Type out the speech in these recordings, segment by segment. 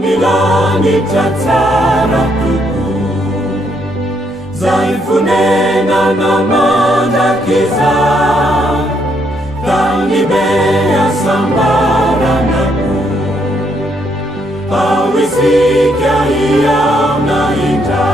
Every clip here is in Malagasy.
Milani tatsara tuku Zaifunena na madakiza Tanibea sambara naku Awisikia iya na ita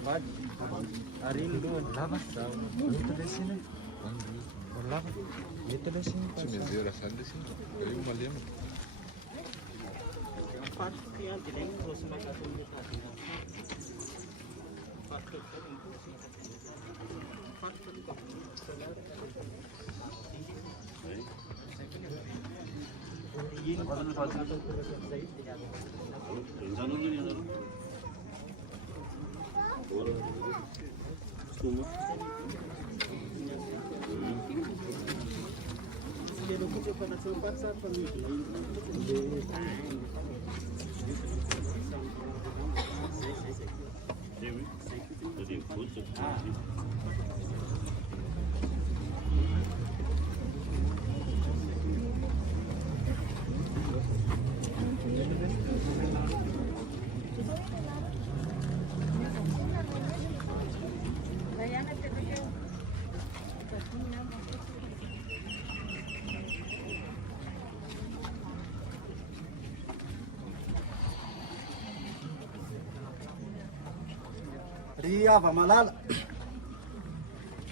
Hari ini doon. Lava. Dito na sini. Lava. Dito na sini. Tumeziora sana sini. Kaya mwalimu. Ry ava malala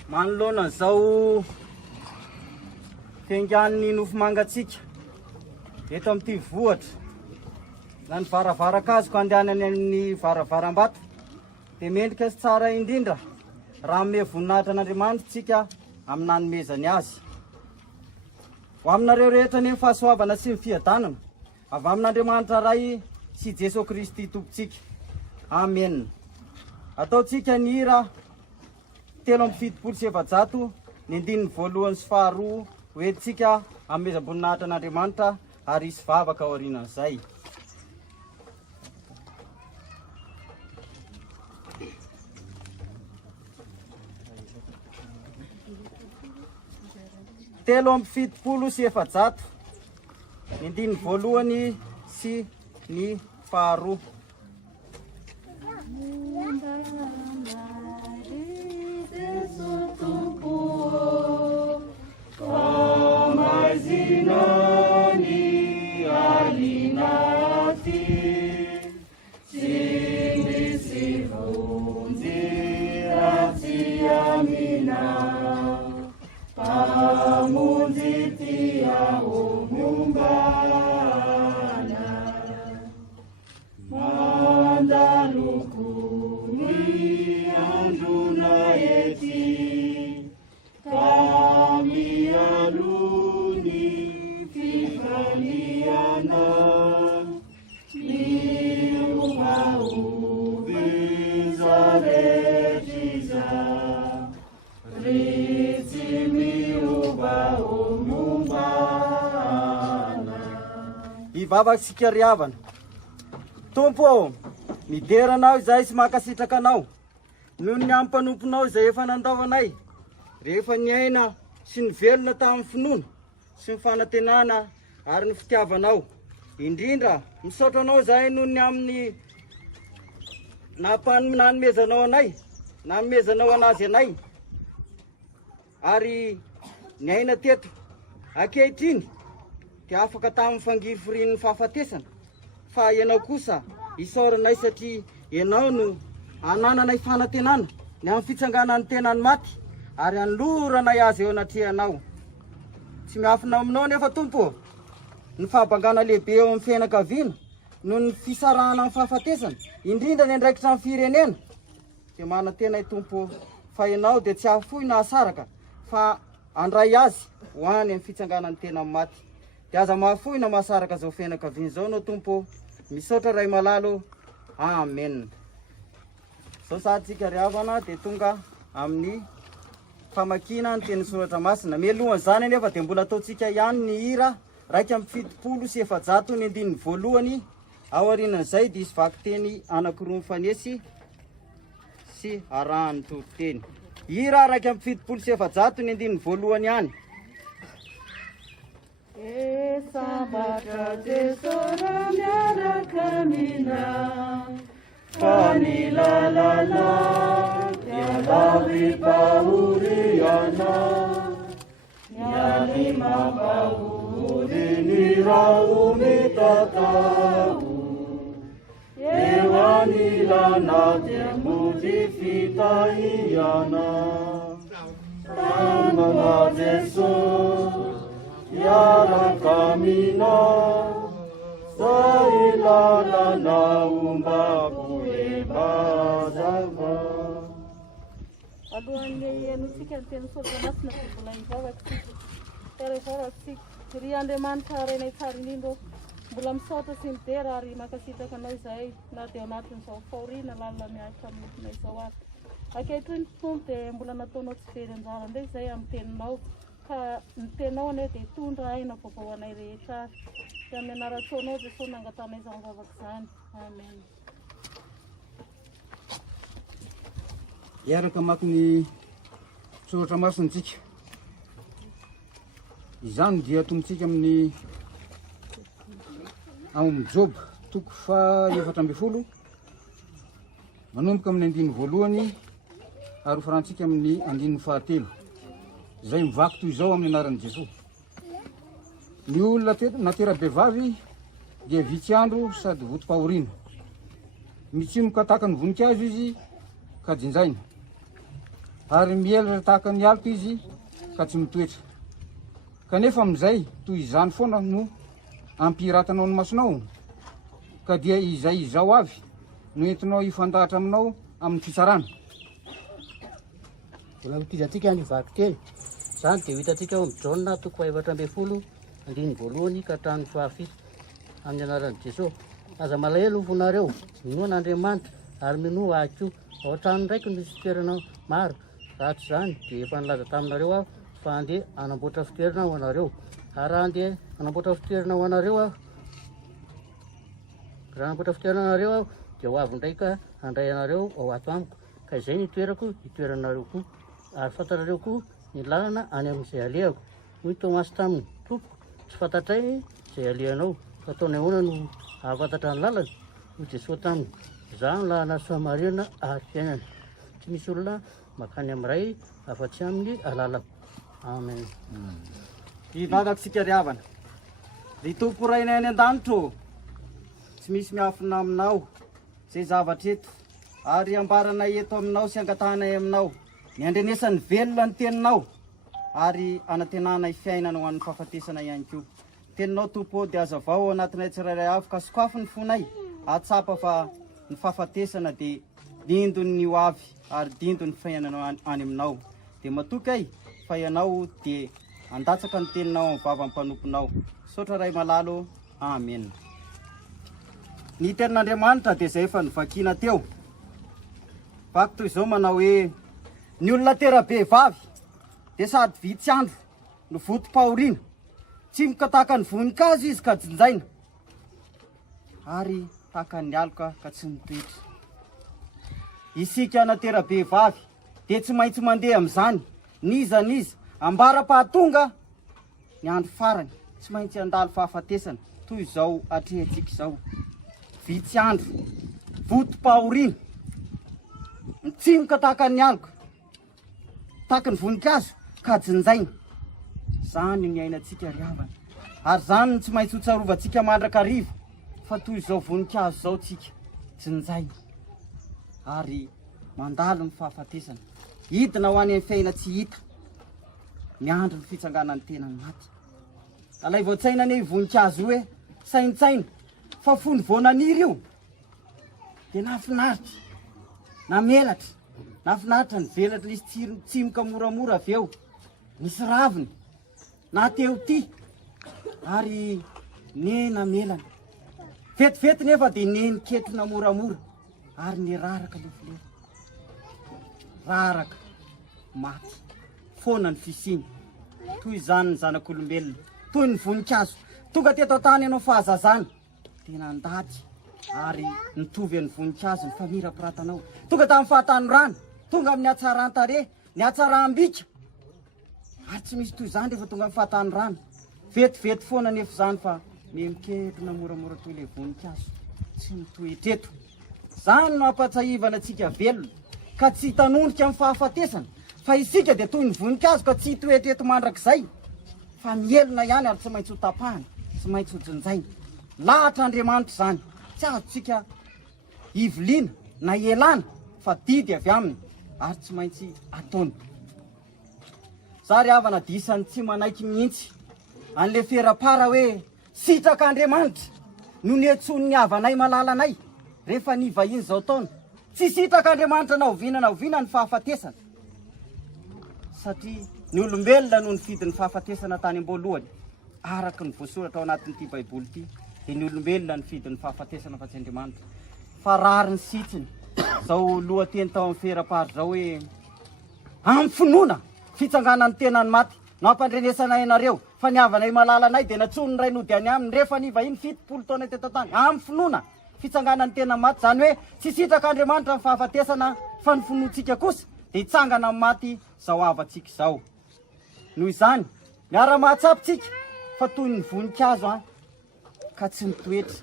manoloana zao fiangan'ny nofo mangatsika eto amin'ity vohatra na ny varavarakazoko andehanany amin'ny varavaram-bato dia mendrika sy tsara indrindra raha ame voninahitra an'Andriamanitra tsika amin'ny nanomezany azy. Ho aminareo rehetra ny fahasoavana sy ny fiadanana avy amin'Andriamanitra ray sy Jesosy Kristy tompontsika. Amen. Ataontsika ny hira 377 ny andininy voalohany sy faharoa hoentsika amezam-boninahitra an'Andriamanitra ary isy vavaka ao aorianan'izay. Telo amby fitopolo sy efajato ny andininy voalohany sy ny faharoa. Ivavatsika riavana. Tompo, mideranao izay sy makasitraka anao. Noho ny ampanomponao izay efa nandaovanay. Rehefa niaina sy ny velona tamin'ny finoana sy ny fanantenana ary ny fitiavanao. Indrindra, misaotra anao izay noho ny amin'ny nanomezanao anay, nanomezanao anazy anay. Ary niaina teto ankehitriny dia afaka tamin'ny fangiriforian'ny fahafatesana. Fa ianao kosa isaoranay satria ianao no anananay fanantenana ny amin'ny fitsanganan'ny tenany maty ary anloranay azy eo anatrehanao. Tsy miafina aminao nefa Tompo, ny fahabangana lehibe eo amin'ny fianakaviana noho ny fisarahana amin'ny fahafatesana indrindra ny andraikitra amin'ny firenena dia manantena Tompo fa ianao dia tsy afoy na asaraka fa andray azy ho any amin'ny fitsanganan'ny tenany maty. Dia aza mahafoy na mahasaraka zao fianakaviana zao no Tompo. Misaotra ray malalo. Amen. Zao saditsika riavana dia tonga amin'ny famakina ny teny soratra masina. Mialohan zany anefa dia mbola ataontsika ihany ny hira raika amby fitopolo sy efajato ny andininy voalohany. Ao aorianan'izay dia isy vaky teny anankiroa mifanesy sy arahany toroteny. Hira raika amby fitopolo sy efajato ny andininy voalohany ihany. Sambatra tesora miaraka mina Panilalala Yalawi pauriana Nyalima pauri nirau mitatau Ewan Manilana dia muji fitahiana Nama Jesus Yara kamina Sailana na umba kuebazava Alohan'ny hanosika ny teny Soavanasina dia mbola hivavatsika tarevavatsika ry Andriamanitra arainay tsara indrindra mbola misaotra sy midera ary makasitaka anao izahay na dia ao anatin'izao fahoriana lalina miaritra amin'ny nofinay izao ary ankehitriny tompo dia mbola nataonao tsy very anjara indray izay amin'ny teninao ka ny teninao anie dia tondra aina vaovao anay rehetra ary dia amin'ny anaran-tsaonao Jesosy nangatanay izany vavaka izany amen. Iaraka maki ny soratra masontsika izany dia tombontsika amin'ny amin'ny Joba toko fa 4 manomboka amin'ny 2 ary farantsika amin'ny 5 izay mivaky toy izao amin'ny anaran'i Jesosy. Ny olona natera-behivavy dia vitsy andro sady votom-pahoriana. Mitsimoka tahaka ny voninkazo izy ka jinjaina ary mielatra tahaka ny alika izy ka tsy mitoetra. Kanefa amin'izay toy izany foana no ampiratanao ny masonao ka dia izay izao avy no entinao hifandahatra aminao amin'ny fitsarana. Mbola mitizatsika ny vaky teny izany dia hitantsika ao amin'ny Jaona toko 12 2 ka hatramin'ny 7 amin'ny anaran'i Jesosy. Aza malahelo vonareo minoan'Andriamanitra ary minoa ahiko ao an-trano ndraiky misy fitoerana maro raha tsy izany dia efa nilaza taminareo aho fa andeha hanamboatra fitoerana ho anareo ary raha andeha hanamboatra fitoerana ho anareo aho raha hanamboatra fitoerana anareo aho dia ho avy ndraika handray anareo ao ato amiko ka izay ny toerako hitoeranareo koa ary fantarareo koa ny lalana any amin'izay alehako. Hoy Tomasy taminy tompoko tsy fantatray izay alehanao fa ataony ahoana no ahafantatra ny lalana. Hoy Jesosy taminy izaho ny lalana soamarina ary fiainana tsy misy olona makany amin'ray afa-tsy amin'ny alalako. Amen. Hivavakitsika ry havana ry tompo rainay any an-danitro tsy misy miafina aminao izay zavatra eto ary ambaranay eto aminao sy angatahanay aminao ny andrenesany velona ny teninao ary anatenanay fiainana ho an'ny fahafatesana ihany koa. Teninao tompo dia azavao ao anatinay tsirairay avy ka sokafo ny fonay atsapa fa ny fahafatesana dia dindo ny ho avy ary dindo ny fiainanao any aminao dia matoka ay fa ianao dia andatsaka ny teninao amin'ny vava mpanomponao. Sotra ray malalo. Amen. Ny tenin'Andriamanitra dia izay efa nivakiana teo. Vaky toy izao manao hoe ny olona tera-behivavy dia sady vitsy andro no votom-pahoriana tsy mikatahaka ny voninkazo izy ka jinjaina ary tahaka ny aloka ka tsy mitoetra. Isika na tera-behivavy dia tsy maintsy mandeha amin'izany niza ambara-pahatonga ny andro farany tsy maintsy andalo fahafatesana toy izao atrehantsika izao. Vitsy andro votom-pahoriana mitsimoka tahaka ny aloka tahaka ny voninkazo ka jinjaina. Zany ny ainantsika ry havana ary zany ny tsy maintsy ho tsarovantsika mandrakariva fa toy izao voninkazo izao tsika jinjaina ary mandalo ny fahafatesana hidina ho any amin'ny fiaina tsy hita miandro ny fitsanganan'ny tenany maty. Alay voatsaina anie voninkazo hoe saintsaina fa fony voananiry io dia nafinaritra namelatra nafinaritra ny velatra izy tsimoka moramora avy eo nisy raviny na teo ty ary nena melana vetivety nefa dia neny ketrona moramora ary ny raraka lefilefy raraka maty foana ny fisiny toy izany ny zanak'olombelona toy ny voninkazo tonga teto an-tany ianao fahazazana dia nandady ary nitovy amin'ny voninkazo ny famirapirantanao tonga tamin'ny fahatanorana tonga amin'ny hatsaran-tare ny hatsaram-bika ary tsy misy toy izany rehefa tonga amin'ny fahatanorana vetivety foana nefa izany fa memiketrona moramora toy ilay voninkazo tsy mitoetreto. Zany no ampatsahivana antsika velona ka tsy tanondrika amin'ny fahafatesana fa isika dia toy ny voninkazo ka tsy hitoetreto mandrakizay fa mielona ihany ary tsy maintsy ho tapahana tsy maintsy ho jinjaina. Lahatra Andriamanitra izany tsy azontsika iviliana na elana fa didy avy aminy ary tsy maintsy ataony. Za ry havana disany tsy manaiky mihitsy an'le ferapara hoe sitrak'Andriamanitra no niantsony ny havanay malalanay rehefa ny vahiny zao taona. Tsy sitrak'Andriamanitra na oviana ny fahafatesana, satria ny olombelona no nifidy ny fahafatesana tany am-boalohany araka ny voasoratra ao anatin'ity baiboly ity, dia ny olombelona nifidy ny fahafatesana fa tsy Andriamanitra. Fa rary ny sitsiny zao lohateny tao amin'ny ferapara zao hoe amin'ny finoana fitsanganan'ny tenany maty nampandrenesana ianareo fa ny havanay malalanay dia natsony ny ray nody any aminy rehefa ny vahiny 70 taona teto tany. Amin'ny finoana fitsanganan'ny tenany maty, zany hoe tsy sitrak'Andriamanitra ny fahafatesana fa ny finoantsika kosa dia hitsangana amin'ny maty zao avatsika zao. Noho izany miara-mahatsapitsika fa toy ny voninkazo ka tsy mitoetra,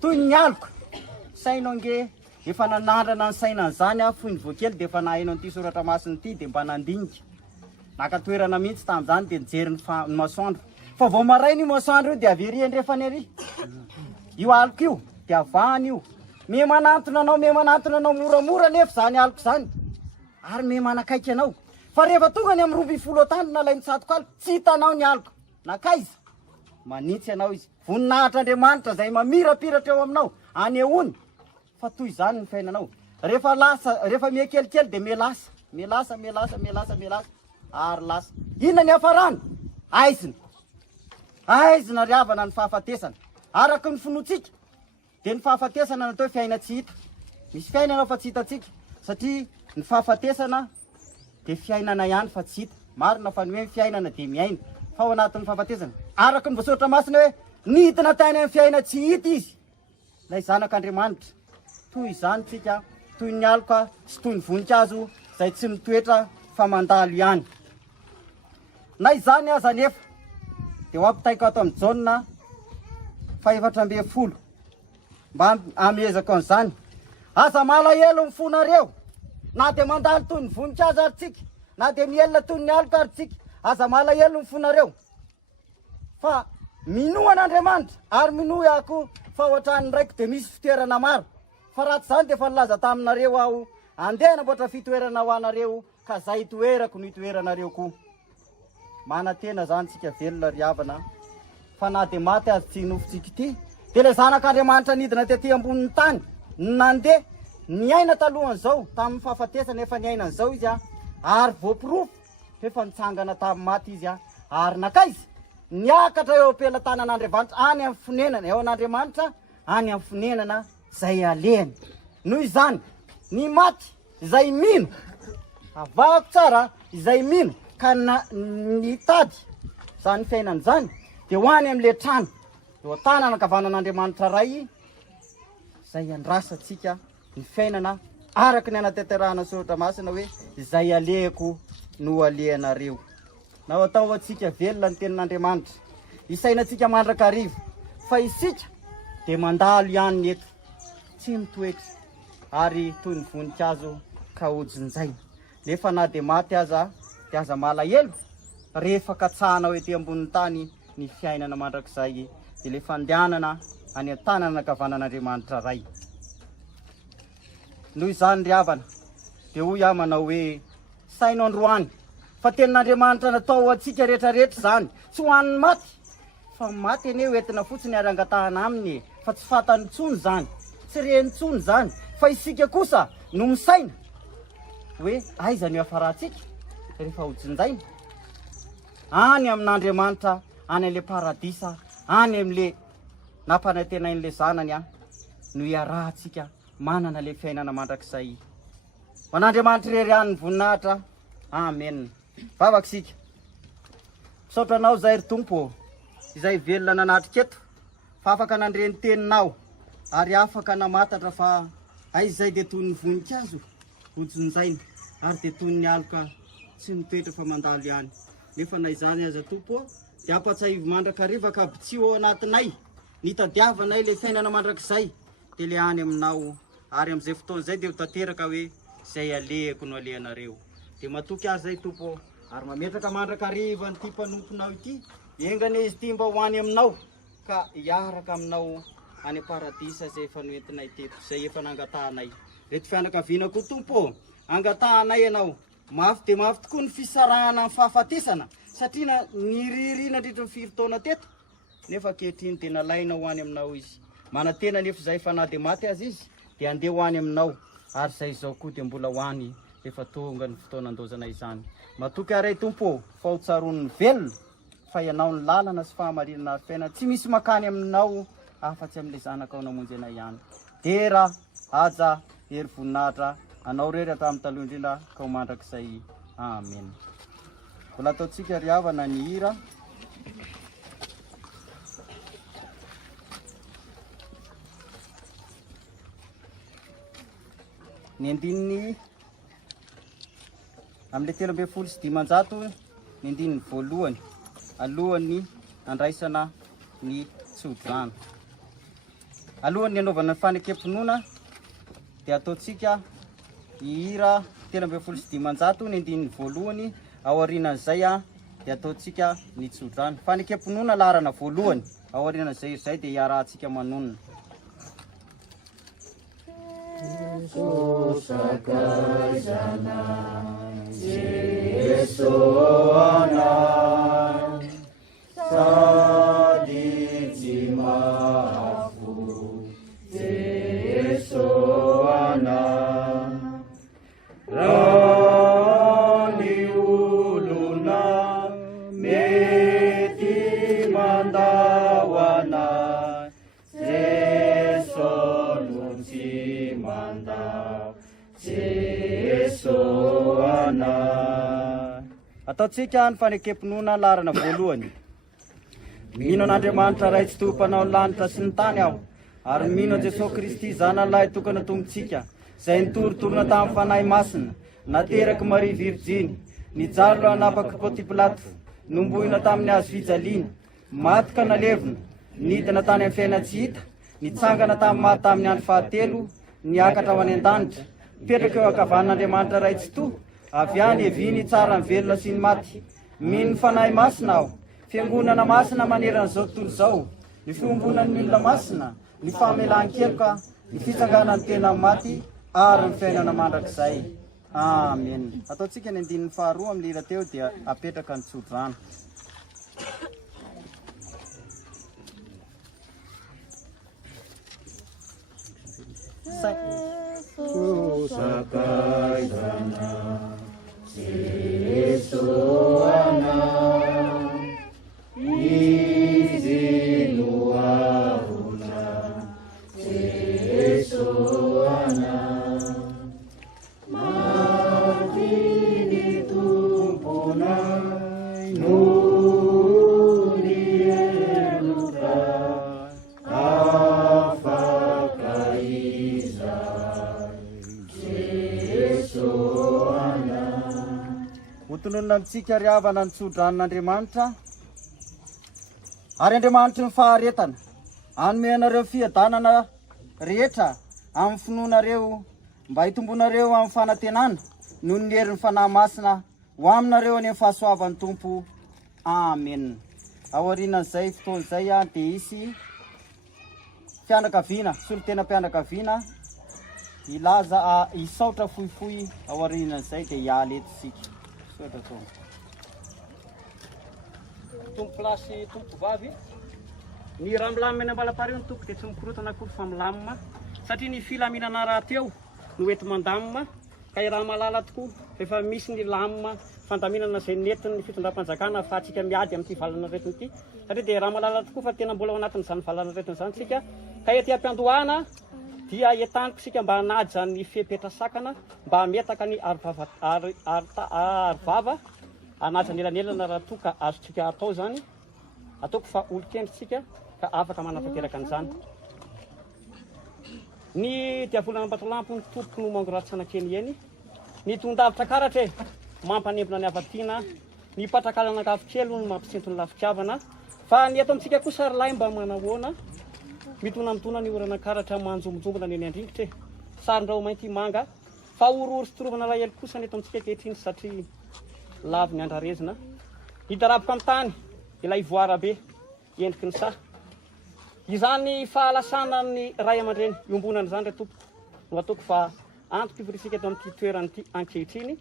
toy ny alika. Sainao nge efa nanandrana ny sainan'izany foy ny voakely dia efa nahaino an'ity soratra masiny ity dia mba nandinika nakatoerana mihitsy tamin'izany dia nijery ny masoandro. Fa vao maraina io masoandro io dia averiany rehefa ny ary io alika io dia avahany io me manantona anao moramora nefa zany alika zany ary me manakaiky anao. Fa rehefa tonga ny amin'ny 20 tany nalay nitsatoka alika tsy hitanao ny alika nakaiza manitsy anao izy. Voninahitr'Andriamanitra zay mamirapiratra eo aminao anehoany fa toy izany ny fiainanao. Rehefa miekelikely dia melasa ary lasa. Inona ny hafarany? Aizina ry havana ny fahafatesana araky ny finoantsika dia ny fahafatesana natao fiaina tsy hita. Misy fiainana fa tsy hitatsika satria ny fahafatesana dia fiainana ihany fa tsy hita. Marina fa ny hoe fiainana dia miaina fa ao anatin'ny fahafatesana araky ny voasoratra masina hoe nidina tany amin'ny fiaina tsy hita izy lay zanak'Andriamanitra. Toy izany tsika, toy ny alika sy toy ny voninkazo izay tsy mitoetra fa mandalo ihany. Na izany aza nefa dia hoampitaiko ato amin'ny Jaona 4:10 mba amezako an'izany. Aza malahelo ny fonareo na dia mandalo toy ny voninkazo ary tsika na dia mielona toy ny alika ary tsika. Aza malahelo ny fonareo fa minoa an'Andriamanitra ary minoa ako fa ohatran'ny raiko dia misy fitoerana maro. Fa raha tsy zany dia efa nilaza taminareo aho andeha namboatra fitoerana ho anareo ka zay toerako no hitoeranareo koa. Manantena zany tsika velona ry havana fa na dia maty azy tsy nofotsika ity dia ilay zanak'Andriamanitra nidina tetỳ ambonin'ny tany nandeha niaina talohan'izao tamin'ny fahafatesana efa niaina an'izao izy ary voapirofo efa nitsangana tamin'ny maty izy ary nakaiza niakatra eo ampelantanan'Andriamanitra any amin'ny fonenana eo an'Andriamanitra any amin'ny fonenana zay alehany. Noho izany ny maty izay mino avahako tsara izay mino ka nitady zany fiainana zany dia hoany amin'le trano eo tanana ankavanan'Andriamanitra ray izay andrasatsika ny fiainana araky ny anatanterahana soratra masina hoe izay alehako no alehanareo. Na atao atsika velona ny tenin'Andriamanitra isainantsika mandrakariva fa isika dia mandalo ihany eto tsy mitoetra ary toy ny voninkazo ka hojinjaina. Nefa na dia maty aza dia aza malahelo rehefa katsahanao ety ambonin'ny tany ny fiainana mandrakizay dia le fandehanana any an-tanana ankavanan'Andriamanitra ray. Noho izany ry havana dia hoy aho manao hoe sainao androany fa tenin'Andriamanitra natao atsika rehetrarehetra zany tsy ho an'ny maty fa maty ene hoentina fotsiny ary angatahana aminy fa tsy fantany intsony zany, tsy reny intsony zany fa isika kosa no misaina hoe aiza ny hafarantsika rehefa hojinjaina any amin'Andriamanitra any amin'le paradisa any amin'le nampanantenain'le zanany no iarahantsika manana le fiainana mandrakizay. Man'Andriamanitra rery any ny voninahitra. Amen. Vavakisika misaotranao zay ry Tompo izay velona nanatrika eto fa afaka nandreny teninao ary afaka namatatra fa aizay dia toy ny voninkazo hojinjaina ary dia toy ny alika tsy mitoetra fa mandalo ihany. Nefa na izany aza Tompo dia ampatsahivy mandrakariva ka bitsio ao anatinay nitadiavanay le fiainana mandrakizay dia le any aminao ary amin'izay fotoana izay dia ho tanteraka hoe izay alehako no alehanareo. Dia matoky azy zay Tompo ary mametraka mandrakariva nyty mpanomponao ity engane izy ity mba ho any aminao ka hiaraka aminao any paradisa zay efa noentinay teto, zay efa nangatahanay. Reto fianakaviana koa tompo, angatahanay ianao. Mafy dia mafy tokoa ny fisarahana amin'ny fahafatesana, satria niririna ndritra ny 4 taona teto, nefa ankehitriny dia nalaina ho any aminao izy. Manantena nefa izay fa na dia maty azy izy, dia andeha ho any aminao. Ary izay izao koa dia mbola ho any efa tonga ny fotoanan-dozana izany. Matoky aray tompo, fa ho tsaroany ny velona, fa ianao ny lalana sy fahamarinana ary fiainana. Tsy misy makany aminao afa-tsy amin'ilay zanakao namonjy anay ihany. Dera, aja, hery voninahitra, anao rery hatramin'ny taloha indrindra ka ho mandrakizay. Amen. Mbola ataontsika ry havana ny hira. Ny andininy amin'ilay 350 ny andininy voalohany, alohan'ny andraisana ny tsodrano. Alohan'ny anaovana ny fanekam-pinoana dia ataontsika hira 350 ny andininy voalohany, ao aorianan'izay dia ataontsika ny tsodrano. Fanekam-pinoana laharana voalohany, ao aorianan'izay izay dia hiarahantsika manonona. Ataontsika ny fanekam-pinoana laharana voalohany. Mino an'Andriamanitra ray tsy tompanao ny lanitra sy ny tany aho, ary mino an Jesosy Kristy zanalahy tokana tombontsika, izay nitorotorona tamin'ny fanahy masina, nateraky Maria Virjiny, nijalo anapaky Pônty Pilato, nombohina tamin'ny hazo fijaliana, maty ka nalevina, nidina tany amin'ny fiaina tsy hita, nitsangana tamin'ny maty tamin'ny andro fahatelo, niakatra ho any an-danitra, mipetraka eo ankavan'Andriamanitra ray tsy toa, avy any eviny tsara ny velona sy ny maty. Mino ny fanahy masina aho, fiangonana masina maneran'izao tontolo izao, ny fiombonan'ny olona masina, ny famelan-keloka, ny fitsanganan'ny tena maty ary ny fiainana mandrakizay. Amen. Ataontsika ny andininy faharoa amin'ny lera teo dia apetraka ny tsodrano. Hotononona amintsika ry havana ny tsodran'Andriamanitra, ary Andriamanitra ny faharetana hanome anareo fiadanana rehetra amin'ny finoanareo mba hitombonareo amin'ny fanantenana noho ny herin'ny fanahy masina ho aminareo any amin'ny fahasoavan'ny Tompo. Amen. Ao aorianan'izay fotoan'izay dia isy fianakaviana, solon-tena-pianakaviana ilaza isaotra fohifohy. Ao aorianan'izay dia hialy eto isika. Tompo plasy tompo vavy, ny raha milamina ambalapareo ny tompo dia tsy mikorotana akory fa milamina, satria ny filaminana raha teo no ety mandamina, ka raha malala tokoa efa misy ny lamina fandaminana izay netiny ny fitondram-panjakana fa tsika miady amin'ity valana retiny ity, satria dia raha malala tokoa fa tena mbola ao anatin'izany valana retiny izany tsika, ka ety am-piandohana dia etaniko sika mba hanaja ny fipetrasakana mba hametaka ny arivava anaja ny elanelana raha toka azotsika atao zany, ataoko fa olo-kendritsika ka afaka manatanteraka an'izany. Ny diavolana Ambatolampy ny tompo no mangoratsanakeny eny, ny tondavitra karatra e mampanembona ny avatiana, ny patrakalana kafikely no mampisinto ny lafitiavana, fa ny eto amintsika kosa ary lahy mba manahoana mitona mitona ny orana karatra manjomonjombona ny eny andringitra e, sarindrao mainty manga, fa orory sy torovana lahelo kosa ny eto amintsika kehitriny satria lavy ny andrarezina, hidaraboka amin'ny tany ilay voarabe endriky ny saha, Izany fahalasana ny ray aman-dreny iombonana zany ry tompoko no ataoko fa antom-pivorisika eto amin'ity toerany ity ankehitriny.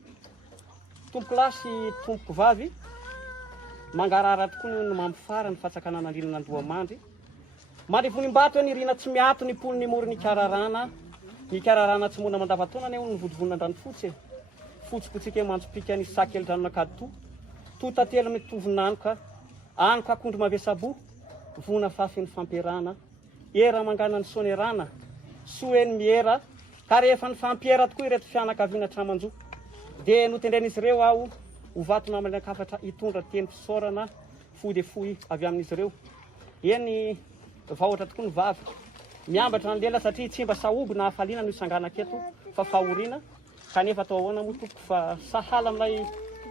Tompoko lahy sy tompoko vavy mangarara tokoa no mampifara ny fatsakana nandrinana Andohamandry. Mandry vonimbato ny rina tsy miato ny polo ny moro ny kararana tsy mona mandavataona ny ny vodivonina andrano fotsy. Fotsikotsika manjopika ny saky eldrano nakado to tatelo mitovinanoka anoka akondro mavesabo vona fafiny fampiarana era mangana ny sonerana soeny miera ka rehefa ny fampiera tokoa ireto fianakaviana tramanjo dia notendren'izy ireo aho ho vatona amin'akafatra hitondra teny fisaorana foy dia foy avy amin'izy ireo. Eny vahoatra tokoa ny vavy miambatra ny lela satria tsy mba saoby na hafaliana no isanganaka eto fa fahoriana kanefa atao ahoana moa tompoko fa sahala amin'ilay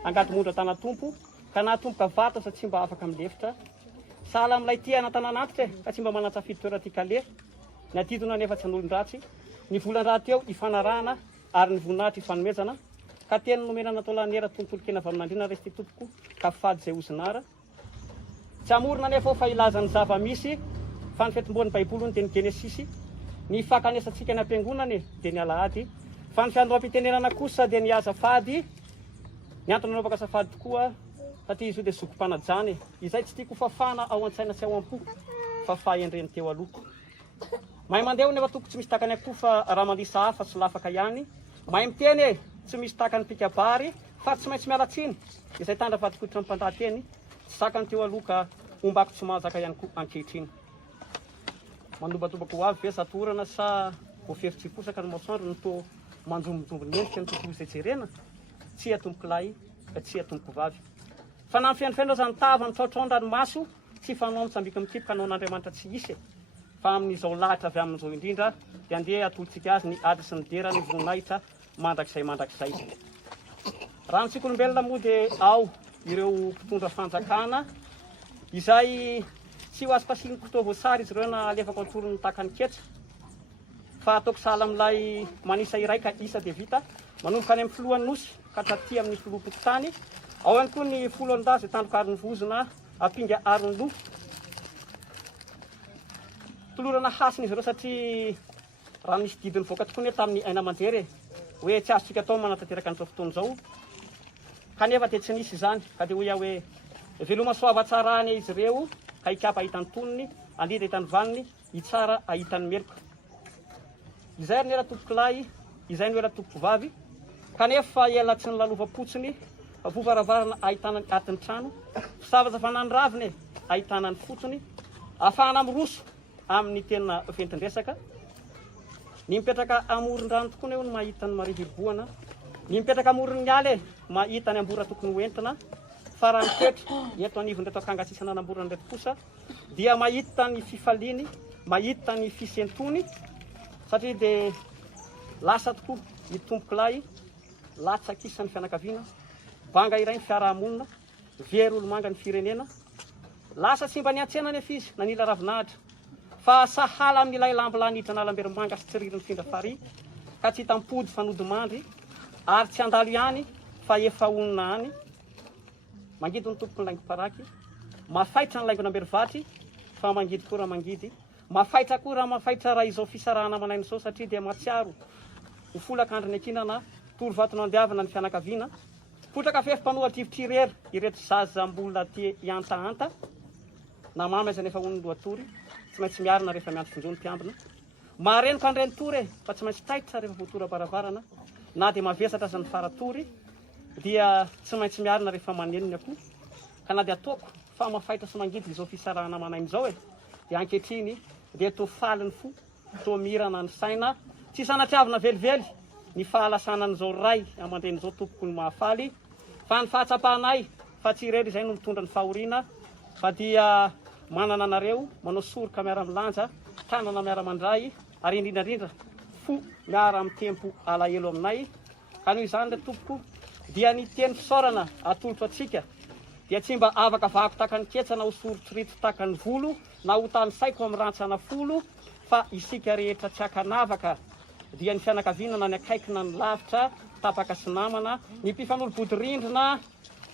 angady mondra tana tompo ka na tompoka vata sa tsy mba afaka milefitra. Sahala amin'ilay tia anatananatitra ka tsy mba manatsafidy toera tia kale ny atidona nefa tsy an'olon-dratsy ny volan-draty eo ifanarahana ary ny voninahitra ifanomezana ka tena nomenana atao lanera tontolo-kena avy amin'andriana resy ty tompoko ka fady izay ozinara. Tsy amorona nefa fa ilazany zava-misy fa ny fetim-boan'ny baibolony dia ny genesisy ny fakanesantsika ny ampiangonany dia ny alahady fa ny fiandoam-pitenenana kosa dia ny azafady ny antony anaovaka safady tokoa satria izy io dia zokom-panajany izay tsy tiako fafana ao an-tsaina sy ao am-po fa fahendreny teo aloha. Mahay mandeha nefa toko tsy misy takany akoho fa raha mandisa hafa sy lafaka ihany. Mahay miteny tsy misy takany pikabary fa tsy maintsy mialatsiny izay tandra fatikotra mpandateny tsy sakany teo aloha ka ombako tsy mahazaka ihany koa ankehitriny. Mandombatombako avy ve satorana sa voaferitsy posaka ny masoandro no to manjombonjombony endrika ny tontolo izay jerena tsy atomboko lahy tsy atomboko vavy fa na mifiainofenao zany tava ny traotraon-dranomaso tsy fanao mitsambika mikipoka anao n'Andriamanitra tsy isy fa amin'izao lahitra avy amin'izao indrindra dia andeha atolontsika azy ny ady sy ny dera ny voninahitra mandrakizay. Raha ny tsikolombelona moa dia ao ireo mpitondra fanjakana izay tsy ho azy pasiny kotoa voasary izy ireo na alefako antoro ny takany ketsa fa ataoko sahala amin'ilay manisa iray ka isa dia vita manomboka any amin'ny filohan'ny nosy ka traty amin'ny filoha-pokotany ao ihany koa ny folo andazy tandroka arony vozona ampinga arony loha tolorana hasina izy ireo satria raha misy didiny voaka tokoa ny tamin'ny aina aman-jery hoe tsy azontsika atao manatanteraka an'izao fotoana izao kanefa dia tsy nisy izany ka dia hoe aho hoe veloma soava tsara any izy ireo ka hikapa ahitany tonony andida ahitany vaniny hitsara ahitany meloka. Izay ny era tompoko lahy izay ny era tompoko vavy kanefa ela tsy ny lalova-potsiny vovaravarana ahitana ny atin'ny trano fisavazafanany raviny ahitana ny fotsony ahafahana miroso amin'ny tena fentindresaka ny mipetraka amoron-drano tokoa eo no mahita ny marivirboana ny mipetraka amoron'ny aly mahita ny ambora tokony hoentina fa raha mipetro eto anivony reto akangasisana namborana reto kosa dia mahita ny fifaliny mahita ny fisentony satria dia lasa tokoa ny tompoko lahy latsakisany fianakaviana banga iray ny fiarahamonina very olo-manga ny firenena lasa tsy mba ny antsena nefa izy nanila ravinahitra fa sahala amin'ilay lambolanitra nalamberimanga sy tsiririn'ny findra fary ka tsy hitampody fanodimandry ary tsy andalo ihany fa efa onina any mangidy ny tompoko ny laingo-paraky mafaitra ny laingonam-berivatry fa mangidy koa raha mangidy mafaitra koa raha mafaitra raha izao fisarahana manainy izao satria dia matsiaro ho folak'andro ny akinana toro vatona andiavana ny fianakaviana fotraka fefy-panoa tivitry ireto zazam-bola ty iantaanta na mama izy nefa onony loatory tsy maintsy miarina rehefa miandro finjony mpiambina maharenoko andreny tory fa tsy maintsy taitra rehefa voatora baravarana na dia mavesatra aza ny faratory dia tsy maintsy miarina rehefa manenony akoho ka na dia ataoko fa mafaitra sy mangidy izao fisarahana manainy izao dia ankehitriny dia to faliny fo to mirana ny saina tsy sanatriavina velively ny fahalasanan'izao ray amandren'izao tompoko ny mahafaly fa ny fahatsapahanay fa tsy irery izay no mitondra ny fahoriana fa dia manana anareo manao soroka miara-milanja tanana miara-mandray ary indrindrandrindra fo miara amin'ny tempo alahelo aminay ka noho izany le tompoko dia ny teny fisaorana atolotra atsika dia tsy mba avaka vako takany ketsana ho sorotsirito takany volo na ho tany saiko amin'ny rantsana folo fa isika rehetra tsy akanavaka dia ny fianakaviana na ny akaikina ny lavitra tapaka sy namana ny mpifanolo-bodirindrina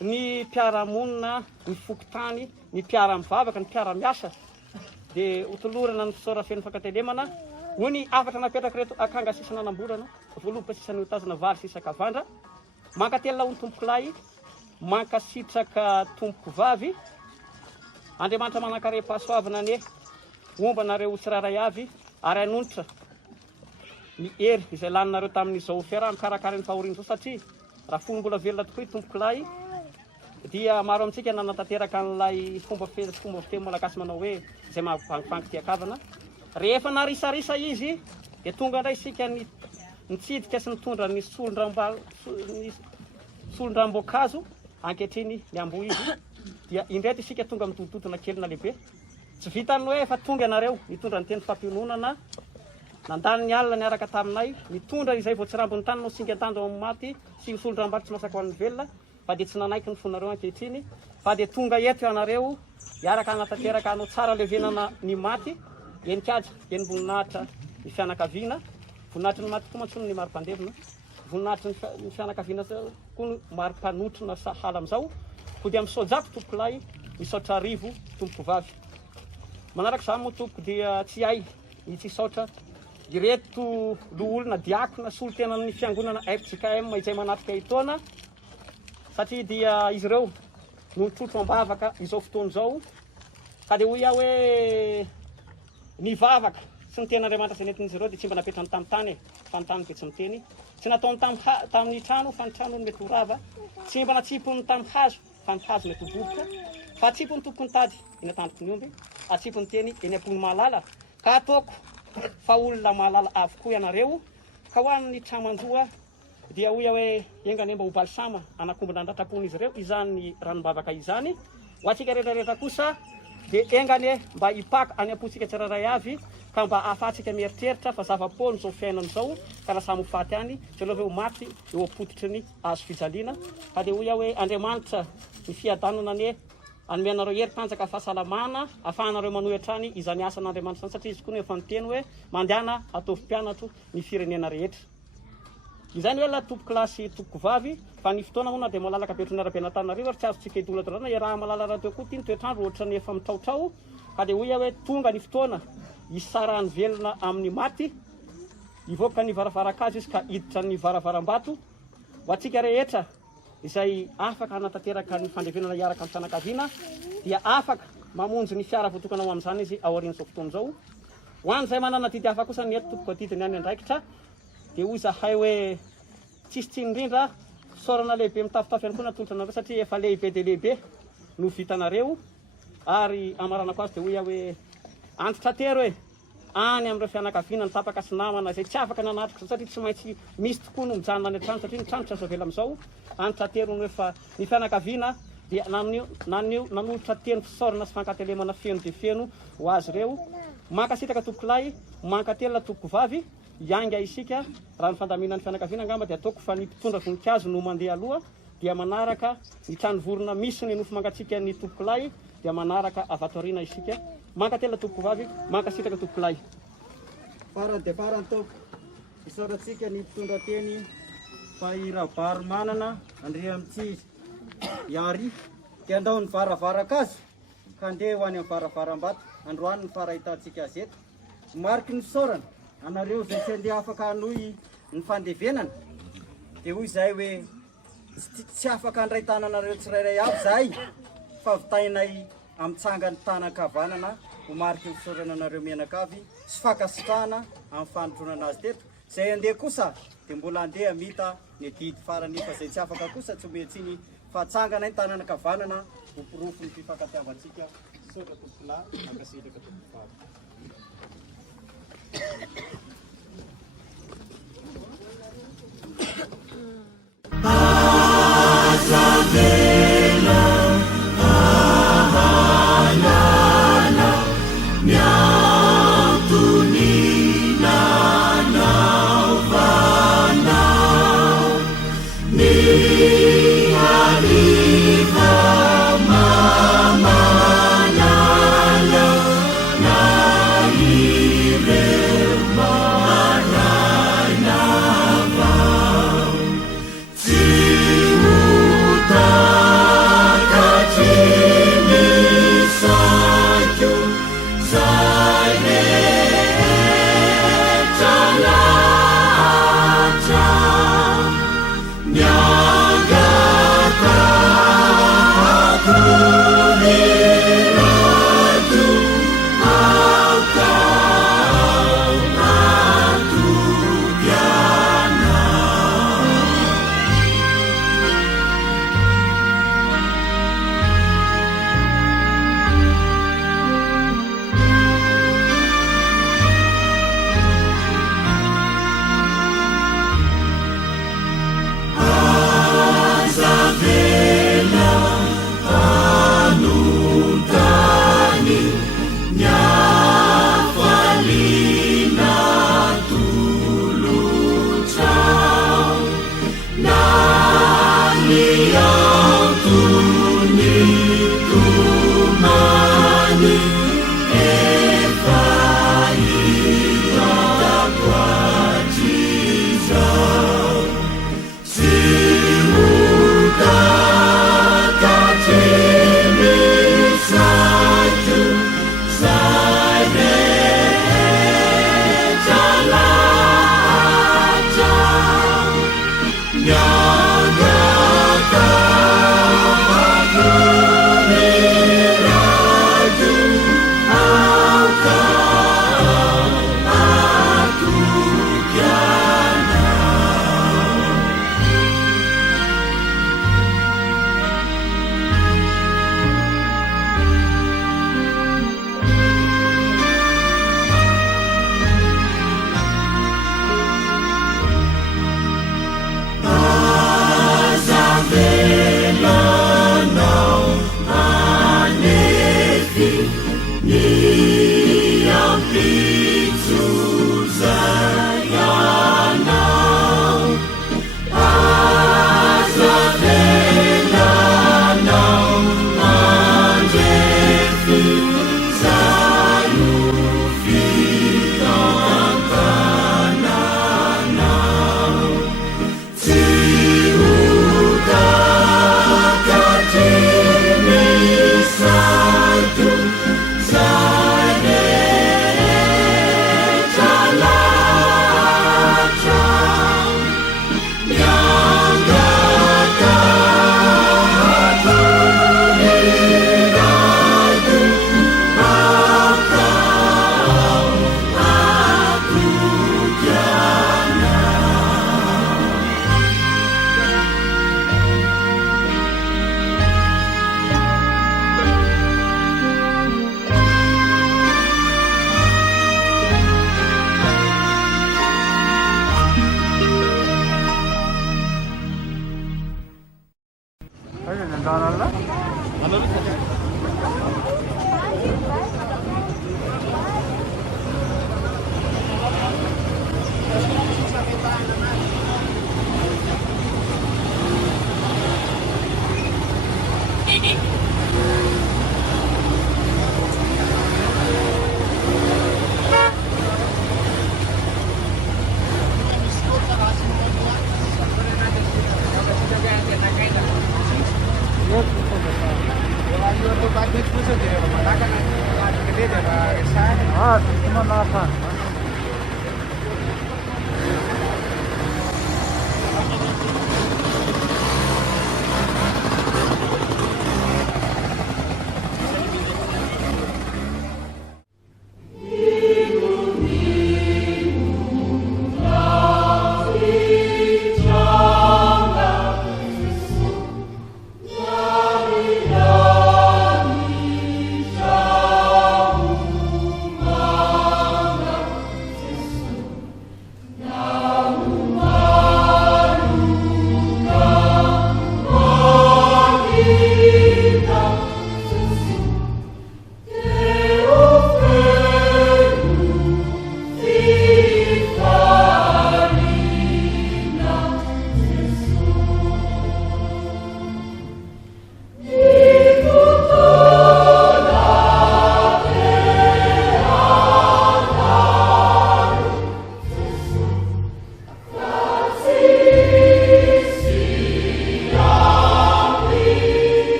ny mpiaramonina ny fokotany ny mpiara-mivavaka ny mpiara-miasa dia hotolorana ny fisaora feno fankatelemana hoy ny afatra napetraka reto akanga sisa nanamborana voaloboka sisa ny tazana vary sisa kavandra mankatelona ho ny tompoko lahy mankasitraka tompoko vavy Andriamanitra manakare-pahasoavana ane omba nareo tsiraray avy ary anonitra ny hery izay laninareo tamin'izao fiara mikarakara ny fahoriana zao satria raha fony mbola velona tokoa tompoko lahy dia maro amintsika nanatanteraka an'ilay fomba fiteny malagasy manao hoe izay mahavangivangy tiakavana rehefa narisarisa izy dia tonga indray isika nitsidika sy nitondra ny solondram-boankazo ankehitriny ny ambo izy dia indreto isika tonga mitototona kely na lehibe tsy vitany hoe efa tonga ianareo nitondra ny teny fampiononana nandany ny alina niaraka taminay nitondra izay vao tsy rambony tany no singa an-tanjo amin'ny maty sy solondram-bary tsy masaka ho an'ny velona fa dia tsy nanaiky ny fonareo ankehitriny fa dia tonga eto ianareo iaraka anatanteraka anao tsara levenana ny maty enikajy eny voninahitra ny fianakaviana voninahitra ny maty koa mantsony ny maro-pandevina voninahitra ny fianakaviana koa ny maro-panotrona sahala amin'izao ko dia misojako tompoko lahy misaotra arivo tompoko vavy manaraka izany moa tompoko dia tsy hay itsy ireto loolona diakona solotena ny fiangonana FJKM izay manatrika itaona satria dia izy ireo no nitrotro ambavaka izao fotoana izao ka dia hoy aho hoe ny vavaka sy ny tena Andriamanitra izay nentin'izy ireo dia tsy mba napetrany tamin'ny tany fa ny tany dia tsy miteny tsy nataony tamin'ny trano fa ny trano no mety ho rava tsy mba natsipony tamin'ny hazo fa ny hazo mety ho boboka fa atsipony tompony tady eny atandroko ny omby atsipony teny eny am-pony mahalala ka ataoko fa olona mahalala avokoa ianareo ka ho an'ny tramanjoa dia hoy hoe engane mba ho balsama anakombona andratrapony izy ireo izany ranombavaka izany ho atsika rehetrarehetra kosa dia engane mba hipaka any ampotsika tsiraray avy ka mba ahafahatsika mieritreritra fa zava-poana zao fiainana izao ka lasa mofaty any tsy aloha hoe ho maty eo apotitry ny azo fijaliana ka dia hoy aho hoe Andriamanitra ny fiadanana ane anome anareo hery tanjaka fahasalamana ahafahanareo manohitra any izany asan'Andriamanitra zany satria izy koa efa niteny hoe mandehana ataovy mpianatro ny firenena rehetra izany hoe la tompoko lahy sy tompoko vavy fa ny fotoana moa na dia malalaka be otrany ara-pianatanarivo ary tsy azotsika idolatorana iaraha malala raha teo koa ty ny toetrandro ohatra ny efa mitraotrao ka dia hoy aho hoe tonga ny fotoana isarany velona amin'ny maty ivoaka ny varavaran-kazo izy ka iditra ny varavaram-bato ho atsika rehetra izay afaka hanatanteraka ny fandrevenana iaraka amin'ny fianakaviana dia afaka mamonjy ny fiara voatokana ho amin'izany izy ao aorian'izao fotoana izao ho an'izay manana didy hafa kosa ny eto tompoko adidiny any andraikitra dia hoy zahay hoe tsisy tsy indrindra fisaorana lehibe mitafitafy ihany koa natolotra anareo satria efa lehibe dia lehibe no vitanareo ary amaranako azy dia hoy aho hoe antitra tero hoe any amin'ireo fianakaviana ny tapaka sy namana izay tsy afaka nanatrika satria tsy maintsy misy tokoa no mijanona any an-trano satria ny trano tsy azo avela amin'izao antitra tero no efa ny fianakaviana dia nanolotra teny fisaorana sy fankatelemana feno dia feno ho azy ireo mankasitraka tompoko lahy mankatelona tompoko vavy ianga isika raha ny fandaminan'ny fianakaviana angamba dia ataoko fa ny mpitondra voninkazo no mandeha aloha dia manaraka ny tranovorona misy ny nofo mangatsika ny tompoko lahy dia manaraka avatoriana isika mankatelona tompoko vavy mankasitraka tompoko lahy farany dia farany tompoko isaorantsika ny mpitondra teny fa iravary manana andre amin'tsizy iary dia andao ny varavaran-kazo ka andeha ho any amin'ny varavaram-bato androany ny farahitantsika azy eto mariky ny fisaorana anareo izay tsy andeha afaka hanohy ny fandevenana dia hoy izay hoe tsy afaka handray tananareo tsirairay avy zahay fa vitainay amin'ntsangany tanan-kavanana ho mariky ny fisaorana anareo menakavy sy fakasitrahana amin'ny fanotronana azy teto izay andeha kosa dia mbola andeha mita ny didy farany fa izay tsy afaka kosa tsy ometsiny fa tsangana ny tanana-kavanana hopirofo ny fifankatiavantsika saotra tompoko lahy mankasitraka tompoko vavy Mama,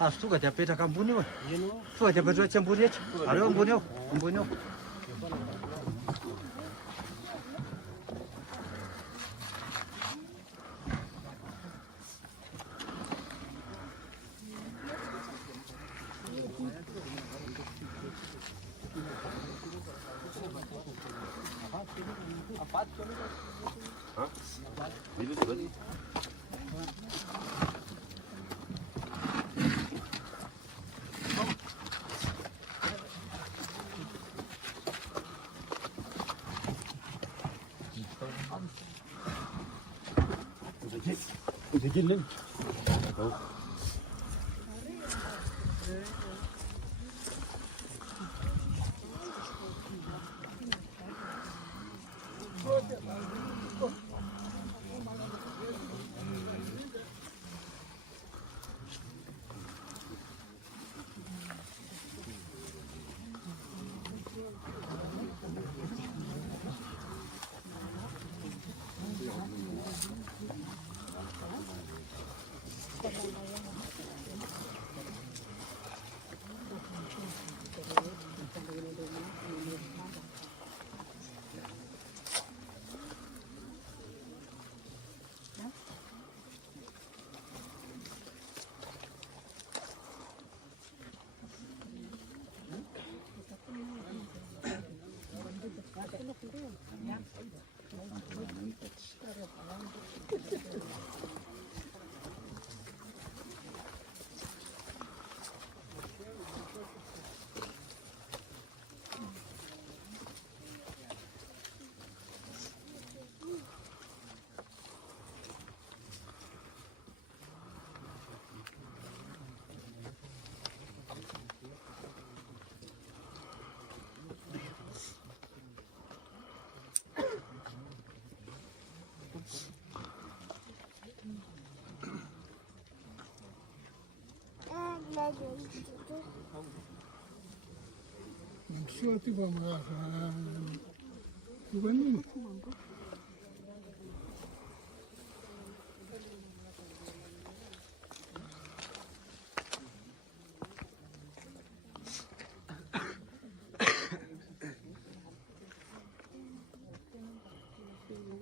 Azo tonga dia apetraka ambony io tonga dia apetratsy ambony etra areo ambony ao ambony ao.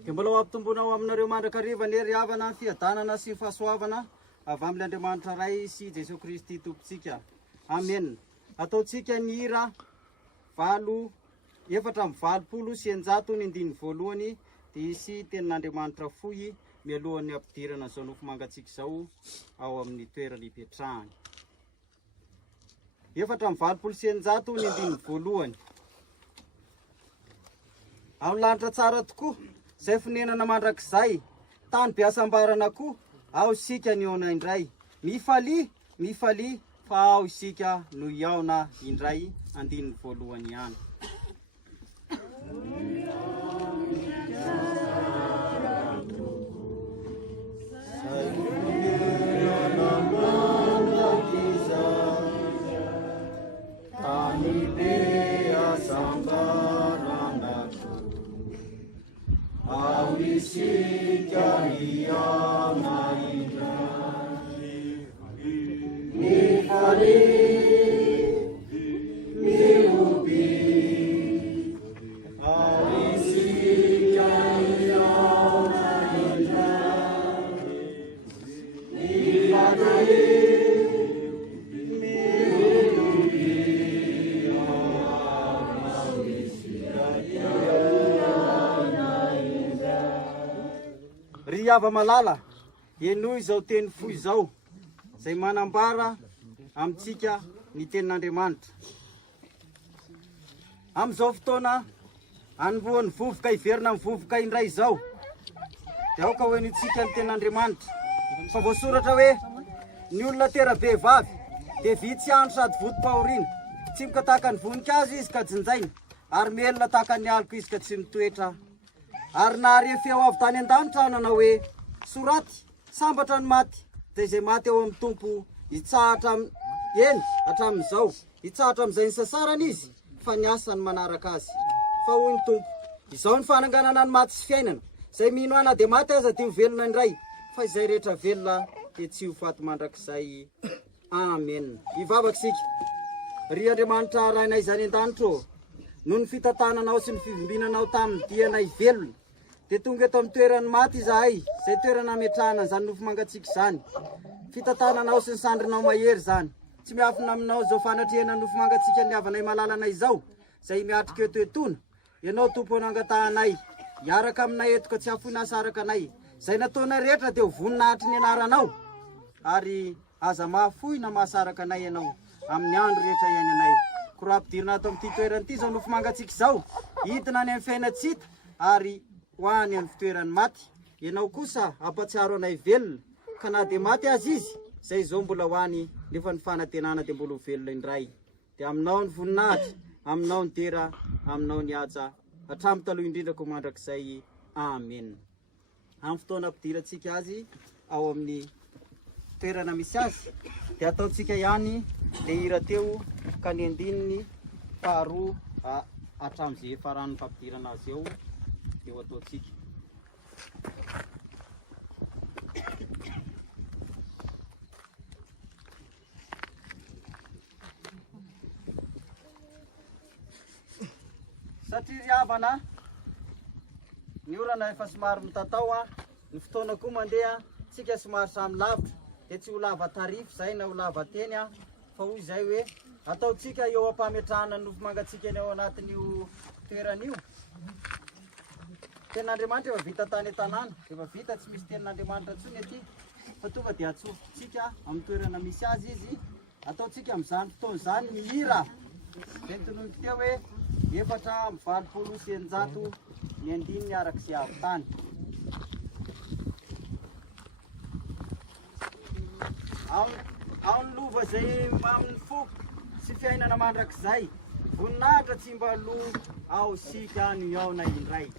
Dia mbola ampitomboana aminareo mandrakariva ny hery havana, fiadanana sy fahasoavana avy amin'Andriamanitra ray sy Jesosy Kristy tompontsika. Amen. Ataontsika ny hira 420 dia isy tenin'Andriamanitra fohy mialohan'ny ampidirana izao nofo mangatsika izao ao amin'ny toerana ipetrahany. 420 amin'ny lanitra tsara tokoa izay fonenana mandrakizay tany biasambarana koa ao isika ny aona indray. Mifalia fa ao isika no iaona indray 120 ihany. Ry hava malala, enoy izao teny fohy izao, izay manambara amintsika ny tenin'Andriamanitra. Amin'izao fotoana anomboan'ny vovoka hiverina amin'ny vovoka indray izao, dia aoka hoe nitsika ny tenin'Andriamanitra. Fa voasoratra hoe ny olona tera-be vavy dia vitsy andro sady votom-pahoriana, tsy mikataka ny voninkazo izy ka jinjaina, ary melona tahaka ny alika izy ka tsy mitoetra. Ary nahare feo avy tany an-danitra nanao hoe soraty sambatra ny maty, dia izay maty eo amin'ny tompo hitsahatra eny hatramin'izao hitsahatra amin'izay ny sasarany izy fa ny asany manaraka azy. Fa hoy ny tompo, izao ny fananganana ny maty sy fiainana, izay mino ana dia maty aza dia ho velona indray, fa izay rehetra velona dia tsy ho faty mandrakizay. Amen. Hivavaka isika. Ry Andriamanitra rainay izany an-danitra ô, noho ny fitantananao sy ny fivimbinanao tamin'ny dianay velona, dia tonga eto amin'ny toerany maty izahay, izay toerana ametrahana izany nofo mangatsiaka izany. Fitantananao sy ny sandrinao mahery izany. Tsy miafina aminao izao fanatrehana nofo mangatsiaka ny havanay malalana izao, izay miatrika eto etona. Ianao tompo nangatànay, hiaraka aminay eto ka tsy hafoina asaraka anay. Izay nataona rehetra dia ho voninahitry ny anaranao, ary aza mahafoy na mahasaraka anay ianao amin'ny andro rehetra iainanay. Korapidirina ato amin'ity toerana ity izao nofo mangatsiaka izao, hidina any amin'ny fiainatsita ary hoany amin'ny fitoerany maty. Ianao kosa ampatsiaro anay velona, ka na dia maty azy izy, izay izao mbola hoany nefa ny fanantenana dia mbola ho velona indray. Dia aminao ny voninahitra, aminao ny dera, aminao ny haja, hatramin'ny taloha indrindra ko mandrakizay. Amen. Amin'ny fotoana ampidirantsika azy ao amin'ny toerana misy azy, dia ataontsika ihany le hira teo ka ny andininy faharoa hatramin'izay faran'ny fampidirana azy eo dia ho ataontsika. Satria ry havana, ny orana efa somary mitatao, ny fotoana koa mandeha, tsika somary samy lavitra, dia tsy ho lava tarify izay na ho lava teny, fa hoy izay hoe ataontsika eo ampametrahana nofo mangatsiaka ny ao anatin'io toeran'io. Tenin'Andriamanitra efa vita tany an-tanàna, efa vita, tsy misy tenin'Andriamanitra intsony aty, fa tonga dia atsofotsika amin'ny toerana misy azy izy. Ataontsika amin'izany fotoana izany mihira, dia nitonoiko teo hoe 480 ny andininy arak'izay avy tany. Ao ny lova izay amin'ny foko sy fiainana mandrakizay, voninahitra tsy mba lo ao sika ny ao na indray.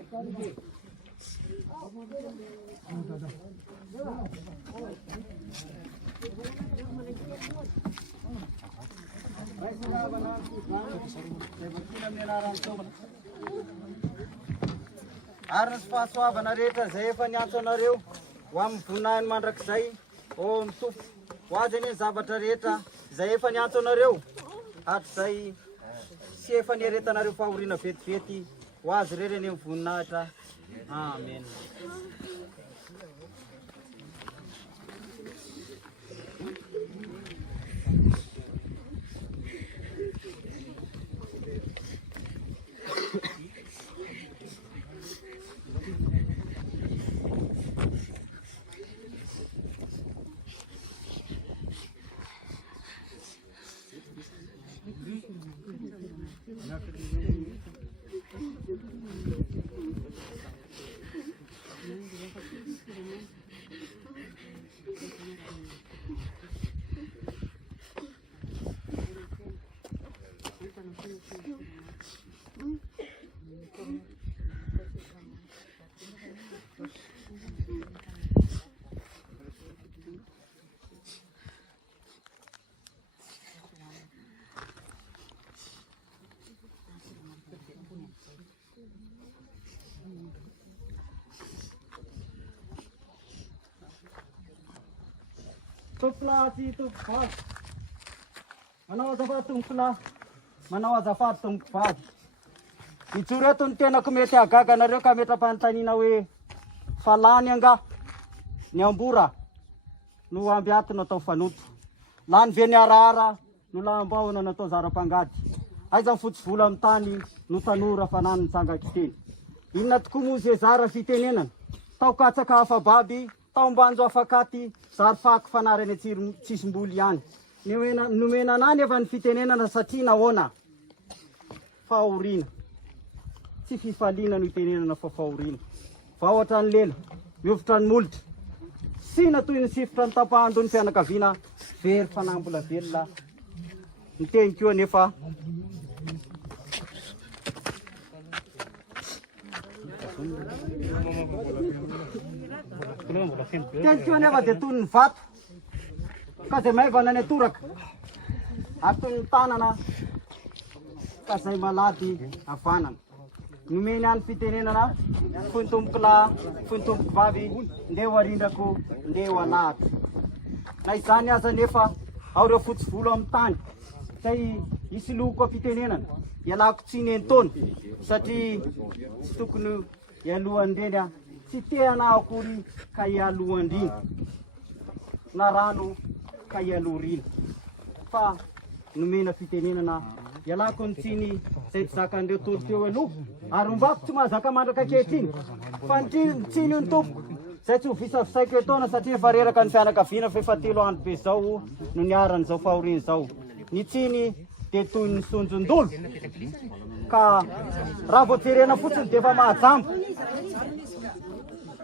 Ary ny fahasoavana rehetra zay efa niantso anareo ho amin'ny voninahiny mandrakizay o mitompo ho azy any ny zavatra rehetra zay efa niantso anareo hatrizay sy efa nieretanareo fahoriana vetivety ho azy rereny amin'ny voninahitra. Amen. Tompolahy sy tompom-bady, manao azafady tompolahy, manao azafady tompom-bady. Ijoro eto ny tenako mety agaga anareo ka metra-panontaniana hoe falany anga ny ambora no ambiaty no atao fanoto, lany ve ny arahara no laham-bahona natao zara-pangady, aiza mifotsy vola amin'ny tany no tanora fanany nitsangakiteny. Inona tokoa moa zay zara fitenenana, tao katsaka hafababy, tao mbanjo afakaty, zary faky fanarany tsisim-boly ihany. Nomena anany efa ny fitenenana satria nahoana fahoriana, tsy fifaliana no itenenana fa fahoriana. Vahoatra ny lela, miofotra ny molotra, sina toy ny sifotra ny tapahando ny fianakaviana, very fanambola velona. Miteny koa nefa teny koa nefa dia toy ny vato ka zay maivana ny atoraka ary toy ny tanana ka zay malady havanana. Nomeny any fitenenana foy ny tomboky-lahy, foy ny tomboky vavy, ndeo arindrako, ndeo alahatra. Na izany aza nefa ao ireo fotsy volo amin'ny tany zay isy loko fitenenana ialako tsy nentona satria tsy tokony ialohandreny tsy teana akory ka ialohandriny na rano ka ialorina fa nomena fitenenana ialako ny tsiny zay tsy zakandreo tolo teo aloha ary ombako tsy mahazaka mandraka ankehitriny fa ny tsiny ny tompo zay tsy ho visavisaiko etaona satria efa reraka ny fianakaviana fa efa 3 andro be zao no niaran'izao fahoriana zao. Ny tsiny dia toy ny sonjondolo ka raha voajerena fotsiny dia efa mahajambo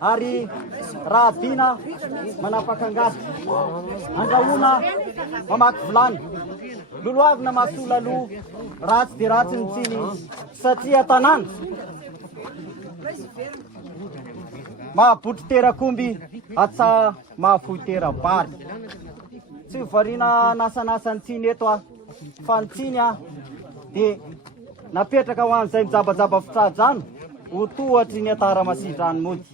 ary raha dina manapakangady andrahona mamaky vilany loloavina mahasola aloha ratsy dia ratsy ny tsiny satria tanàna mahabotry terakomby atsa mahafoy tera-bary. Tsy variana nasanasa ny tsiny eto fa ny tsiny dia napetraka ho an'izay mijabajaba fitradrano ho tohatry ny atara-masidrano mody.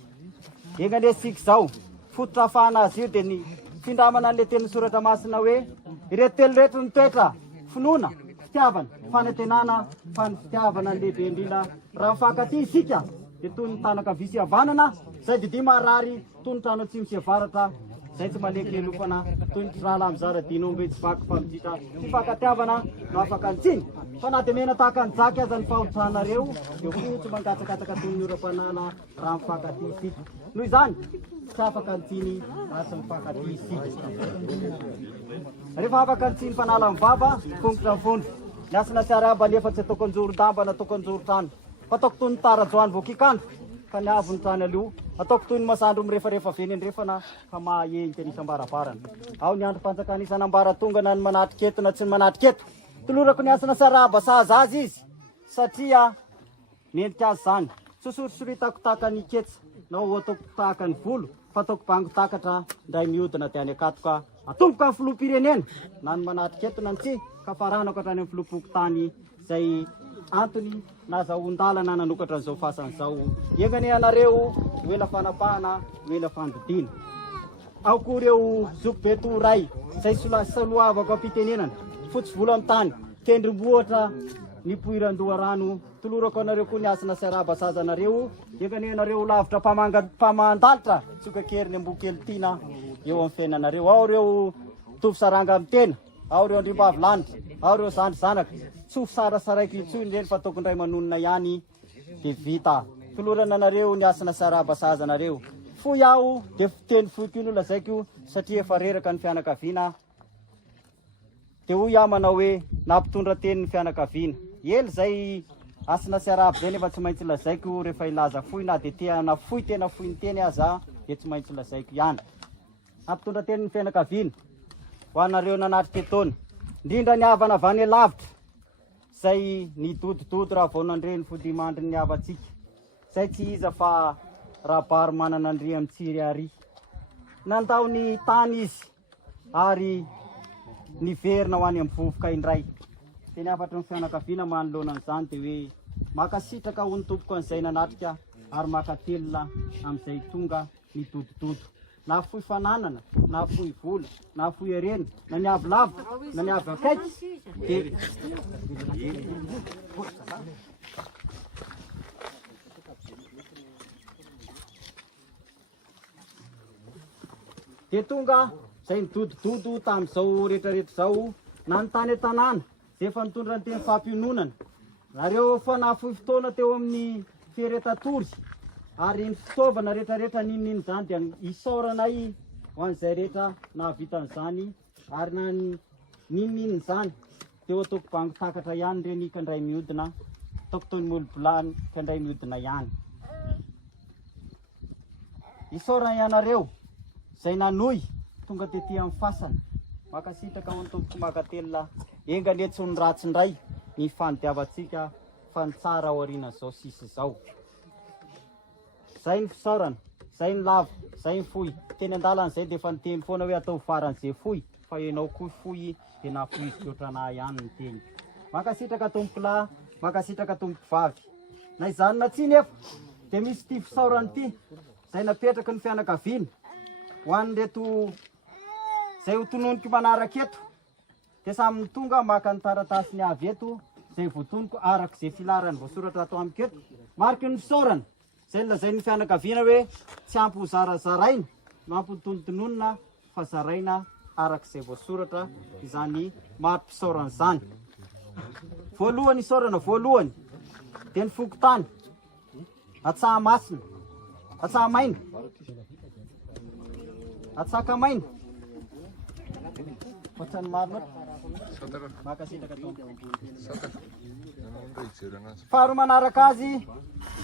Egnanesika zao fototra hafahana azy io dia ny findramana an'ilay teny soratra masina hoe ireto telo rehetra mitoetra finoana, fitiavana, fanantenana, fitiavana ny lehibe indrindra. Raha mifankaty isika dia toy ny tanaka visy havanana zay didy marary toy ny trano atsimo sy avaratra zay tsy maleky elofana toy ny tirala amin'ny zaradina ombe tsy vaky famiditra tsy fankatiavana no afaka ntsiny fa na dia mena tahaka ny jaky aza ny fahotranareo eo koa tsy mangatsakatsaka toy ny ora-panala raha mifankaty isika. Noho izany tsy afaka ntsiny raha tsy mifankaty isika. Rehefa afaka ntsiny fanala amin'ny vava tongotra ny fondo ny asina tsy araba nefa tsy ataoko anjoro-damba na ataoko anjoro-trano fa ataoko toy ny tarajoany voakikandro ka ny avo ny trany aloha ataoko toy ny masandro mirefarefa veny andrefana fa mahaheny teny isam-baravarana. Ao ny andro fanjakana isan'ambara tonga na ny manatrika eto na tsy ny manatrika eto tolorako ny asana saraba sahaza azy izy satria mendrika azy zany Tsosorisoritako tahaka ny ketsa na ataoko tahaka ny volo fa ataoko bango takatra ndray mihodina ty any akatoka atomboka ny filoham-pirenena na ny manatrika eto na ntsy ka faranako hatrany amin'ny filoham-poko tany izay antony nazahoan-dalana nanokatra an'izao fasan'izao iegany anareo oela fanapahana oela fandodina ao koa ireo zokobeto ray izay saloavako ampitenenana fotsy volo amin'ny tany tendrombohatra ny poiran-doha rano tolorako anareo koa ny asina sarabasazanareo iegany anareo lavitra mpamandalitra tsoka keriny ambokely tiana eo amin'ny fiainanareo ao ireo tovy saranga amin'ny tena ao ireo andrimbavy lanitra ao ireo zandry zanaka tsofy sarasaraiky itsony reny fa tokony ray manonona ihany de vita tolorana anareo ny asina sarabasazanareo foy aho de fiteny foiko no lazaiko satria efa reraka ny fianakaviana de hoy aho manao hoe nampitondra teny ny fianakaviana ely zay asina siarabo zay nefa tsy maintsy lazaiko rehefa ilaza foy na de tena foy ny teny aza de tsy maintsy lazaiko ihany nampitondra teny ny fianakaviana ho anareo nanatrika etona indrindra ny havana avy any lavitra zay nidodododo raha vao nandreny fodimandry ny havatsika zay tsy iza fa rabary manana andri amin'ny tsiry ary nandao ny tany izy ary niverina ho any amin'ny vovoka indray teny afatra ny fianakaviana manoloana an'izany de hoe makasitraka ho ny tompoko an'izay nanatrika ary makatelona amin'izay tonga nidodododo na foy fananana na foy vola na foy arena na ny avy lavitra na ny avy akaiky de tonga zay nidodododo tamin'izao rehetrarehetra zao na ny tany an-tanàna zay efa nitondra ny teny fampiononana nareo fa nafoy fotoana teo amin'ny firetatory ary ny fitaovana rehetrarehetra ninonino zany dia isaoranay ho an'izay rehetra nahavitan'izany ary na ninonino zany teo ataoko bango takatra ihany reny kandray mihodina ataoko toy ny molobolany kandray mihodina ihany isaorana ianareo zay nanoy tonga tety amin'ny fasana makasitraka ho ny tompoko makatelona engany etsy ny ratsindray ny fanidiavatsika fa ny tsara ao ariana zao sisy zao zay ny fisaorana zay ny lavo zay ny foy teny an-dalana zay de efa niteny foana hoe atao faran'izay foy fa enao koa foy de na foy izy otrana ihany ny teny makasitraka tompoko lahy makasitraka tompoko vavy na izany na tsy nefa de misy ty fisaorany ty zay napetraka ny fianakaviana ho an'reto zay ho tononiko manaraka eto de samy tonga maka ny taratasy ny avy eto zay voatoniko araka zay filarany voasoratra ato amiko eto mariky ny fisaorana zay lazay ny fianakaviana hoe tsy ampy ho zarazaraina no ampy tonontononona fa zaraina araka zay voasoratra izany marim-pisaorana zany voalohany isaorana voalohany de ny fokotany atsaha-masina atsaha-maina atsaka-maina ohatrany marina makasitraka faharoa manaraka azy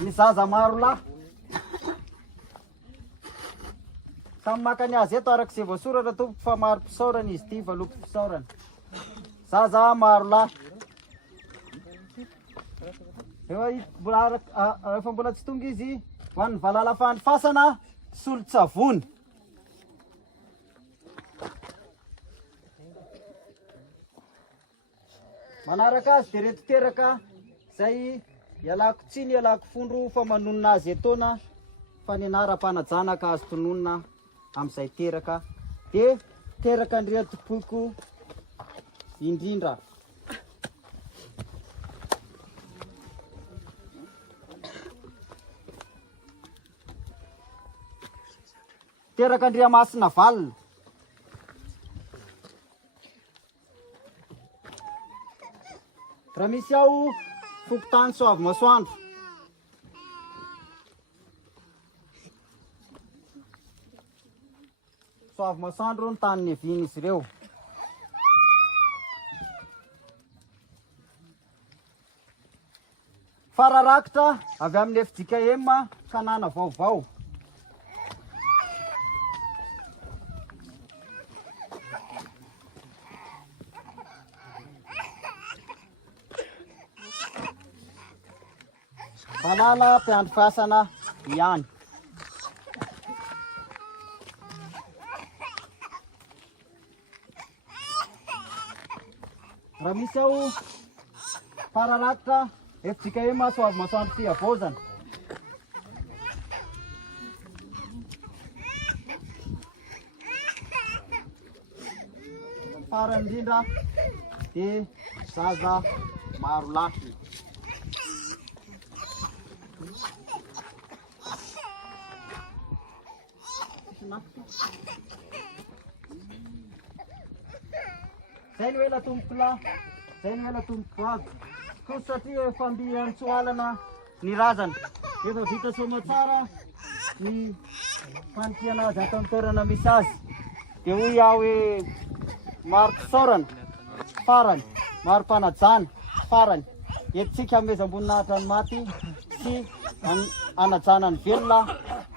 ny zaza maro lahy samy makany azy eto araka izay voasoratra tompoko fa maro mpisaorana izy ty valoko mpisaorana zaza maro lahy efa mbola tsy tonga izy ho an'ny valala fandifasana solon-tsavony manaraka azy de reto teraka zay ialako tsiny ialako fondro fa manonona azy etona fa ny anara-panajanaka azy tononona amin'izay teraka de teraka ny reto-poko indrindra teraka Andriamasina valina raha misy aho fokotany soavy masoandro soavy masoandro ny tany neviny izy ireo fararakitra avy amin'ny FJKM kanana vaovao Tanàna mpiandrim-pasana ihany. Raha misy ao fararakitra efitsika eo maso avy masoandro ty avozana. Farany indrindra dia zaza maro lahy. Zay no ela tompoko lahy, zay no ela tompoko avy. Kosa satria efa ambihan'ny tsoalana ny razana. Efa vita soma tsara ny fanotiana azy ato amin'ny toerana misy azy. Dia hoy aho hoe maro kisaorana farany, maro mpanajana farany. Entsika hamezam-boninahitra ny maty sy anajana ny velona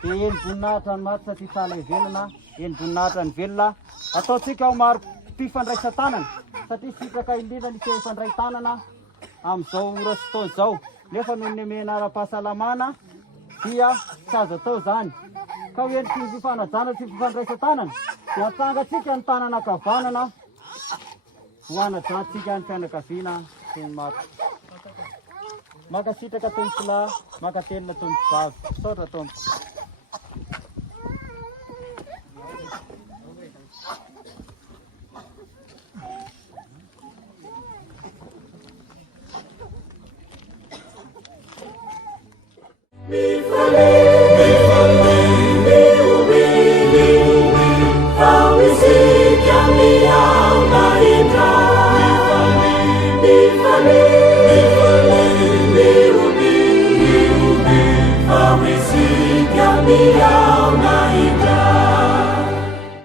dia eny-boninahitra ny maty satria tsala ivelona, eny-boninahitra ny velona. Ataontsika ho maro mpifandraisan-tanana satria sitraka indrindra ny fifandray tanana amin'izao ora sy fotoana izao. Nefa noho ny omena ara-pahasalamana dia tsy azo atao izany. Ka ho endriky ny fifanajana sy fifandraisan-tanana dia atsangatsika ny tanana ankavanana ho anajantsika ny fianakaviana sy ny maty. Maka sitraka tompoko lahy, maka telona tompoko vavy. Saotra tompoko.